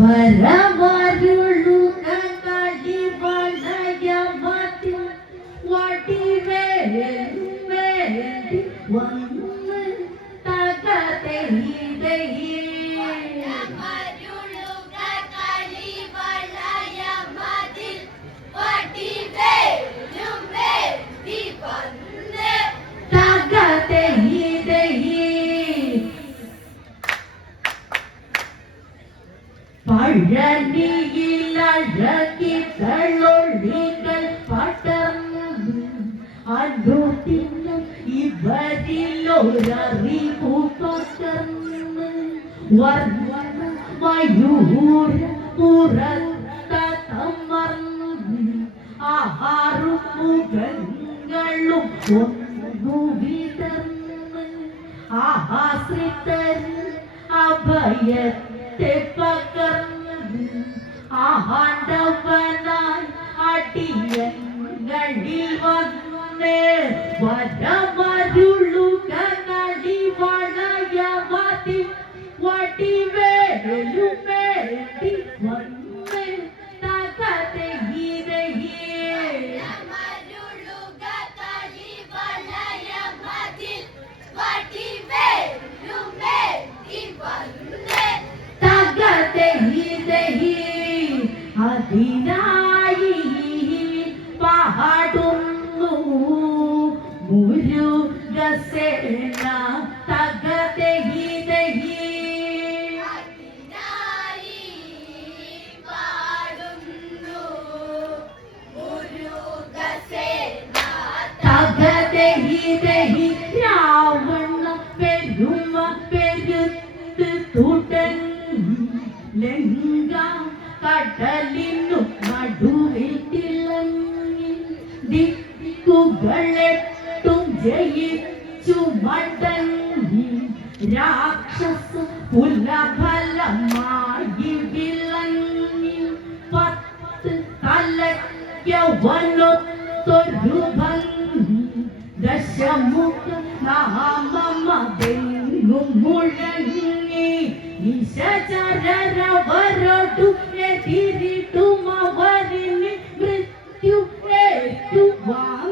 வரவருள் പഴനിയിലഴകികളൊളികൾ പടർന്നു. അനുദിന ഇവരിലൊരറിവു പകർന്ന്. വർണ മയൂര പുറത്തമർന്ന് ആറു മുഖങ്ങളും ഒന്നു വിടർന്ന് ആശ്രിതന് അഭയത്തെ പകർന്ന്. ആണ്ടവനായി അടിയങ്ങളിൽ വന്ന് വരമരുളുക നടി വളയമതി വടിവേലു ദിക്കുകളെട്ടും ജയിച്ചു മടങ്ങി. രാക്ഷസ പുലഫലമായി വിളങ്ങി പത്ത് തലയ്ക്കവനൊത്തൊരു ഭംഗി. ദശമുഖ നാമമതെങ്ങും മുഴങ്ങി. നിശചരവരോടു എതിരിട്ടും അവരിന് മൃത്യു ഏറ്റുവാങ്ങി.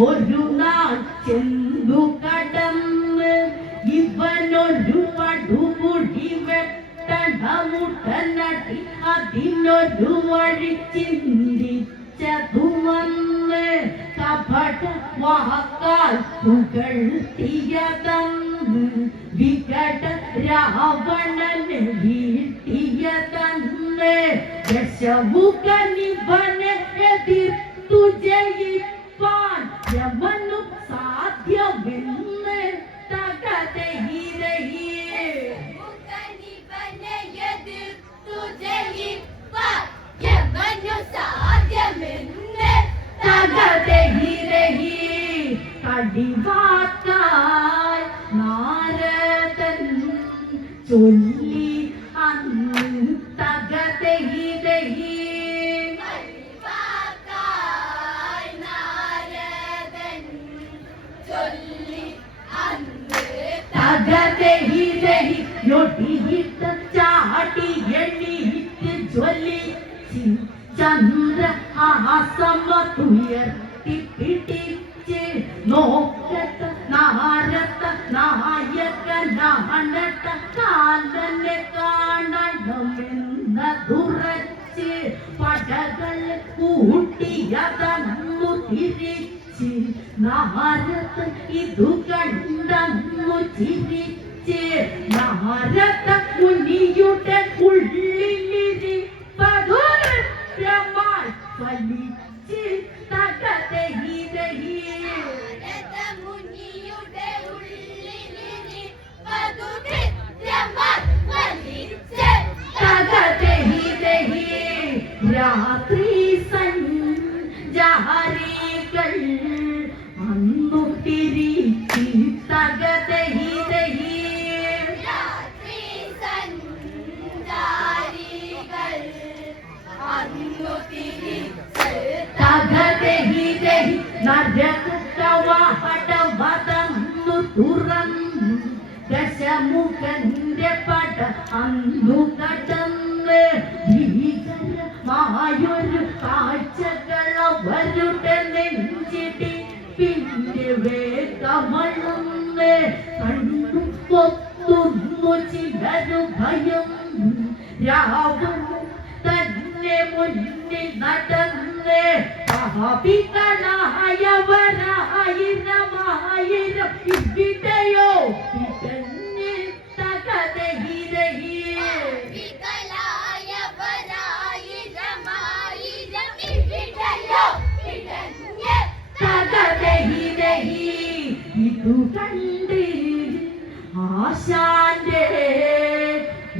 ഒരു നാൾ ചെന്നു കടന്ന് ഇവനൊരു പടുപുടി വെട്ടണമുട്ടനടി അതിനൊരു വഴി ചിന്തിച്ചതു വന്ന് കപട വാക്കാൽ പുകഴ്ത്തിയതന്ന് വികട രാവണനെ വീഴ്ത്തിയതന്ന് ദശമുഖനിവനെ എതിർത്തു ജയിപ്പാൻ യമനു സാധ്യമെന്ന് തകതയിരയേ യമനു സാധ്യമെന്ന് തകതയിരഹി കടിവാക്കായി നാരദൻ ചൊല്ലി അന്ന് തകതയിരഹി tudo é. ദശമുഖന്റെ പട അന്നു കടന്ന് ഭീകരമായൊരു കാഴ്ചകളവരുടെ നെഞ്ചിടി പിന്നെ വേഗമളന്ന് കണ്ണു കൊത്തുന്നു ചിലരു ഭയം. രാവും തന്നെ മുന്നിൽ നടന്ന് പാപികളായവരായിരമായിരം ഇവിടെയോ? ഇതു കണ്ട് ആശാന്റെ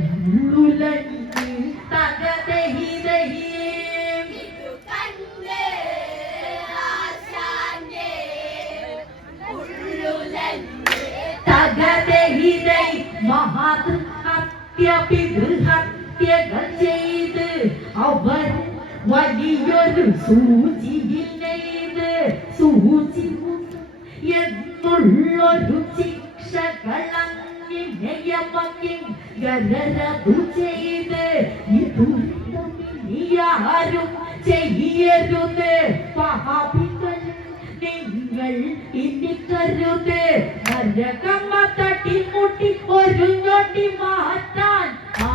ഉള്ളുലഞ്ഞ് ഹത്യ പിതൃഹത്യകൾ ചെയ്ത് അവർ വലിയൊരു സൂചിയിൽ നെയ്ത് സൂചി എന്നുള്ളൊരു ശിക്ഷകളങ്ങിനെയമക്കി ഗരരതു ചെയ്ത്. ആരും ചെയ്യരുത്. പാപികൾ നിങ്ങൾ ഇനി കരുത്. നരകമ്മ തട്ടിമുട്ടി ഒരു ഞൊട്ടി മാറ്റാൻ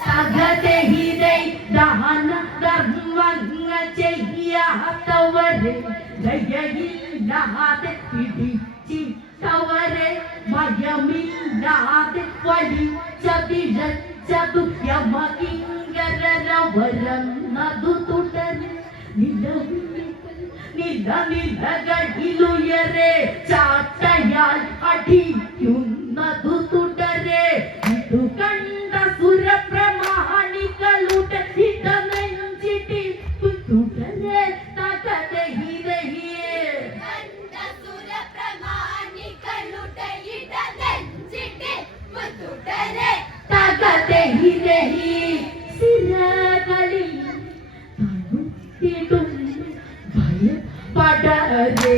സകതഹിതൈ ദാന ധർമ്മങ്ങ ചെയ്യാത്തവരെ ദയയില്ലാതെ പിടിച്ചിട്ടവരെ ഭയമില്ലാതെ വലിച്ചതിഴച്ചതു യമകിങ്കരവരെന്നതു തുടരെ നില നിലകളിലുയരെ ചാട്ടയാൽ അടിക്കുന്നതു തുടരെ കണ്ട. സുരപ്രമാണികളുടെ ഇടനെഞ്ചിട്ടിപ്പു തുടരെ തകതഹിതഹിയേ കണ്ട സുരപ്രമാണികളുടെ ഇടനെഞ്ചിട്ട് തുടരെ തകതഹിതഹി സിരകളിൽ തണുത്തിടും. ഭയപടരെ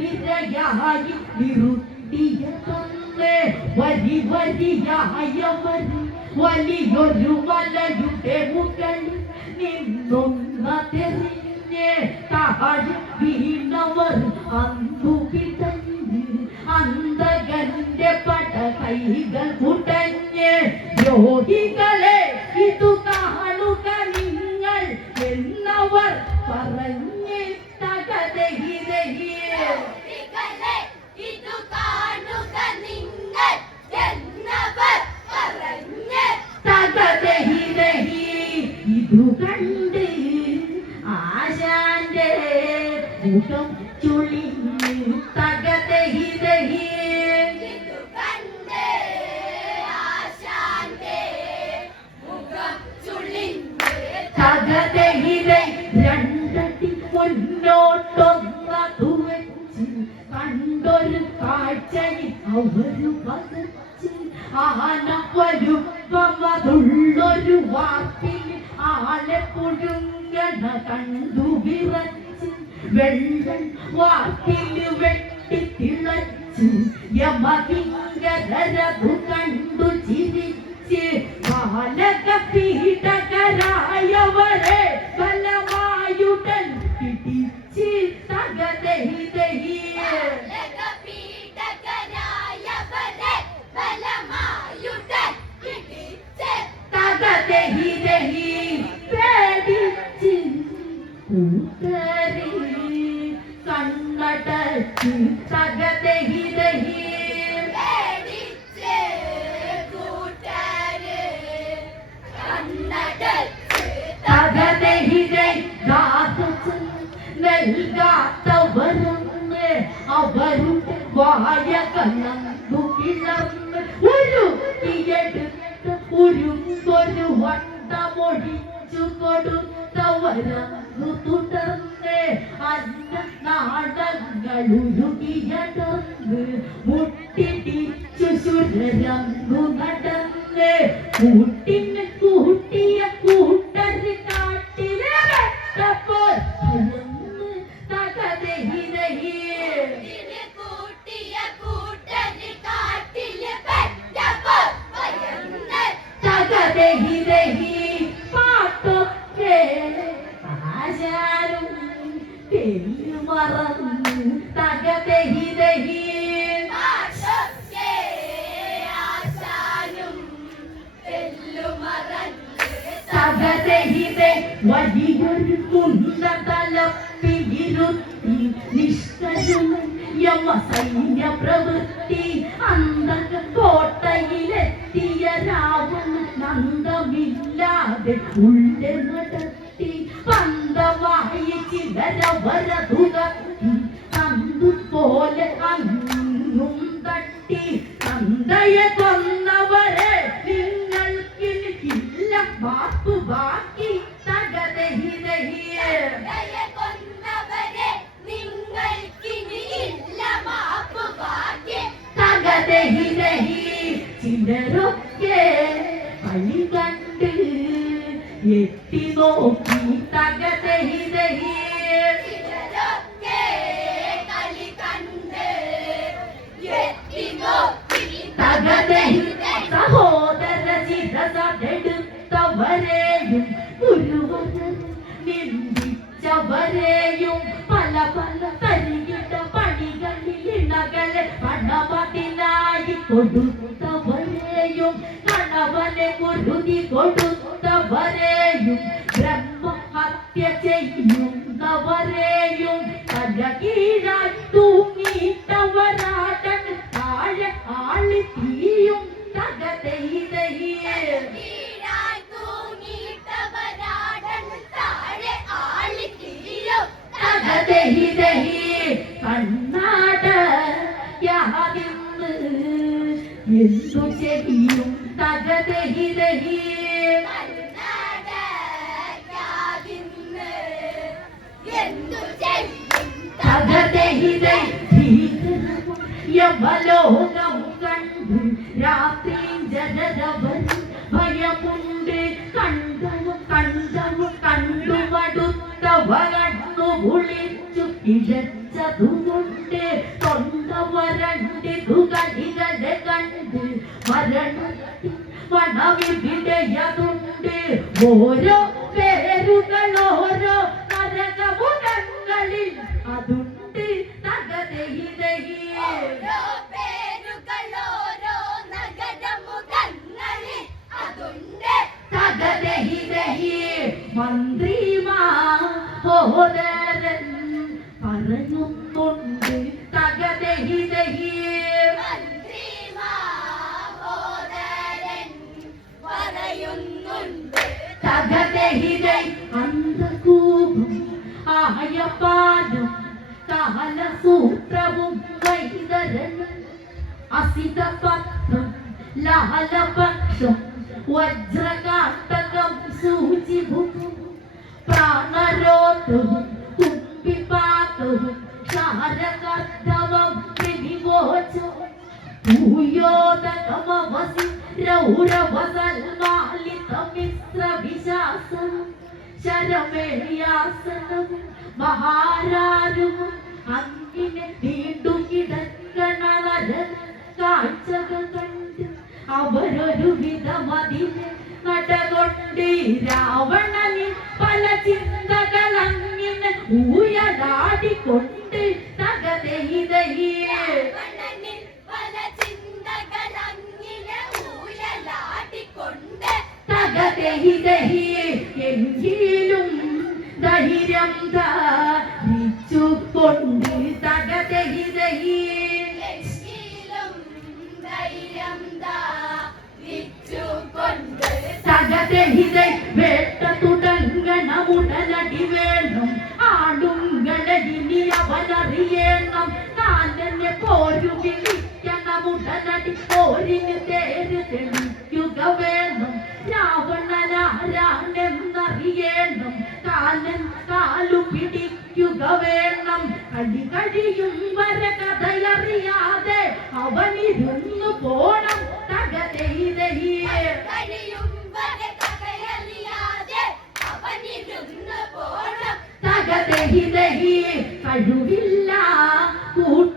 നിരയായി നിറുത്തിയ തന്നെ. വരി വലിയൊരു വലയുടെ മുകളിൽ നിന്നൊന്ന തെറിഞ്ഞ് താഴെ വീണവർ അന്നു പിടഞ്ഞ് അന്തകന്റെ പട കൈകൾ കുടഞ്ഞ് രോഗികളെ അവരു പകച്ച് ആന വലുപ്പമതുള്ളൊരു വാക്കിൽ ആളെ പുഴുങ്ങണ കണ്ട വിറച്ച്. വെള്ളൻ വാക്കിൽ വെട്ടി തിളച്ചു. യമകിങ്കരതു കണ്ടു ചിരിച്ച്. ബാലക പീഡകരായവരെ ബലമായുടൻ പിടിച്ച് തകതഹിതഹിയേ ലഗപീഠകരായവരെ ബലമായുടൻ കണ്ണടച്ച് തകതഹിതഹി പേടിച്ച് കൂട്ടര് കണ്ണടച്ച് തകതഹിതൈ ദാസച്ച് നൽകാത്തവരൊന്ന് അവരുടെ വായ കൊടുത്തവരന്നു തുടർന്ന് അന്ന നാടങ്ങളുരുകിയടർന്ന് മുട്ടിടിച്ചു ശുരരന്നു നടന്ന് നടത്തി പന്തമായി ചിലരവര തുകത്തി പോലെ അങ്ങും തട്ടി തന്തയെ കൊന്നവരെ നിങ്ങൾക്കിനി ഇല്ല മാപ്പ് ബാക്കി போயிட்டு എന്തു ചെയ്യും തകതൈതൈ ഭീകരവും യമലോകം കണ്ട് രാത്രിയും ജനരവൻ ഭയമുണ്ട്. കണ്ടവും കണ്ടവും കണ്ടു മടുത്തവ കണ്ണു വിളിച്ചു ഇഴച്ചതുകൊണ്ട് മരണത്തിൽ മണവിടയതുണ്ട് ഓരോ പേരുകൾ ഓരോ നരകമുഖങ്ങളിൽ അതുണ്ട് അതുണ്ട് തകതഹിതഹി മന്ത്രിമാഹോദരൻ കാപ്പാനും കാലസൂത്രവും കൈതരൻ അസിത പത്രം ലഹലപക്ഷം വജ്രകാട്ടകം സൂചിവും പ്രാണരോധവും തുമ്പിപ്പാത്തവും ശാരകർദ്ധവം പിടിവോച്ചു ഭൂയോദകമവസി രൗരവസൽമാലിതമിശ്രവിശാസനം ശരമേയാസനം മഹാരാജവും അങ്ങിനെ വീണ്ടും കിടക്കണ കാഴ്ചകൾ കണ്ട് അവരൊരു വിധം അതിനെ നടകൊണ്ട് രാവണനിൽ പല ചിന്തകൾ അങ്ങിനെ ഊയലാടിക്കൊണ്ട് തകതയിതയേ. തകതയിതയേ. എങ്കിലും ധൈര്യം ധാരിച്ചു കൊണ്ട് തകതഹിതയിൽ തകതഹിത വേട്ട തുടങ്ങണമുടലടി വേണം. ആടുങ്കളിനി അവനറിയണം താനെന്നെ പോരും വിളിക്കണമുടലടി പോരിന് തേര് തെളിക്കുക വേണം. രാവണനാരാണെന്നറിയണം കാലൻ കാലു പിടിക്കുക വേണം. കളി കഴിയും വര കഥയറിയാതെ അവനിരുന്നു പോണം തക കഴിയും വര കഥയറിയാതെ അവനിരുന്നു പോണം തക കഴിവില്ല കൂട്ട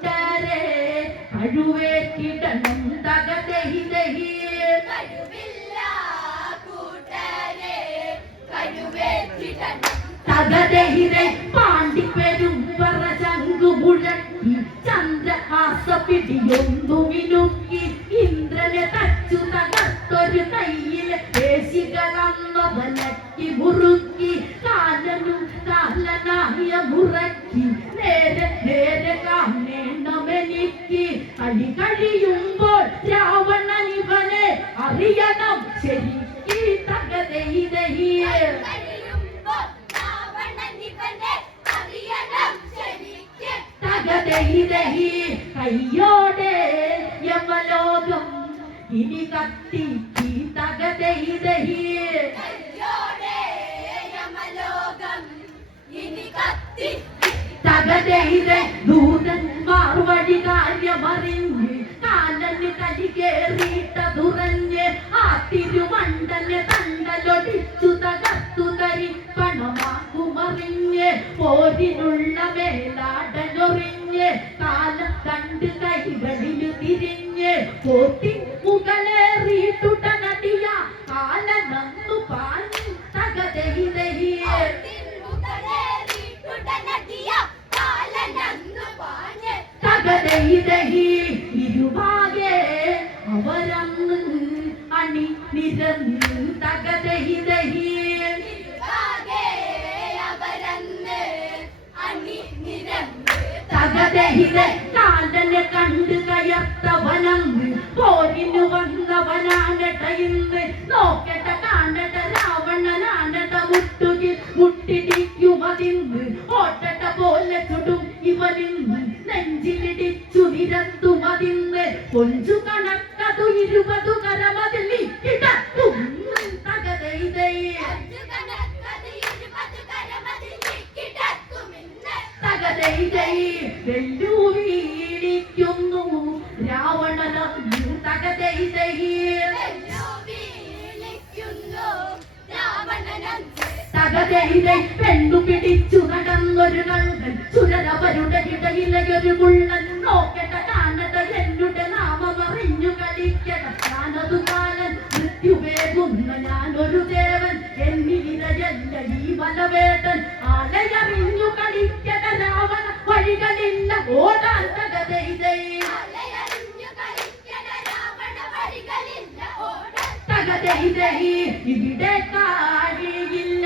ഇവിടെ കാരിയില്ല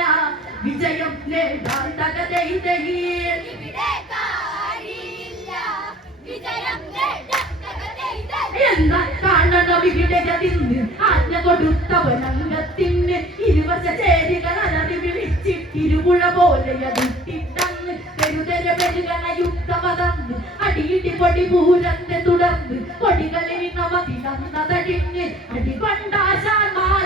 വിജയം നേടാൻ തകതൈതഹി എന്നാൽ കാണണം ഇവിടെ കതിന്ന് അന്ന കൊടുത്തവനംഗത്തിന് ഇരുവശ ചേരികൾ അനറി വിളിച്ച് ഇരുപുഴ പോലെ അതിൽ പെരുകണയുക്തമതന്ന് അടിയിടി പൊടി പൂരത്തെ തുടർന്ന് പൊടികളിൽ നമതി നന്നതടിഞ്ഞ് അടികൊണ്ടാശാന്മാർ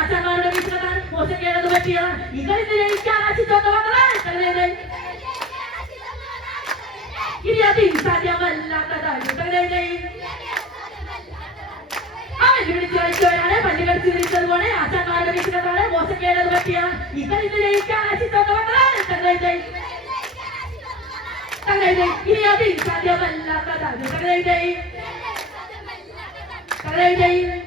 അച്ഛന്മാരുടെ മിത്രങ്ങൾ മോശം കേടത് പറ്റിയാണ്. ഇകളിന്ന് ജയിക്കാൻ അച്ഛനോട് ഇനി അത് സാധ്യമല്ലാത്തതാണ് അവൻ വിളിച്ചോരാണ് പള്ളി കളിച്ച് തിരിച്ചത് പോലെ അച്ഛന്മാരുടെ മിത്രങ്ങളെ മോശം കേടത് പറ്റിയാണ്. ഇകളിന്ന് ജയിക്കാൻ അച്ഛനോട് Thank you.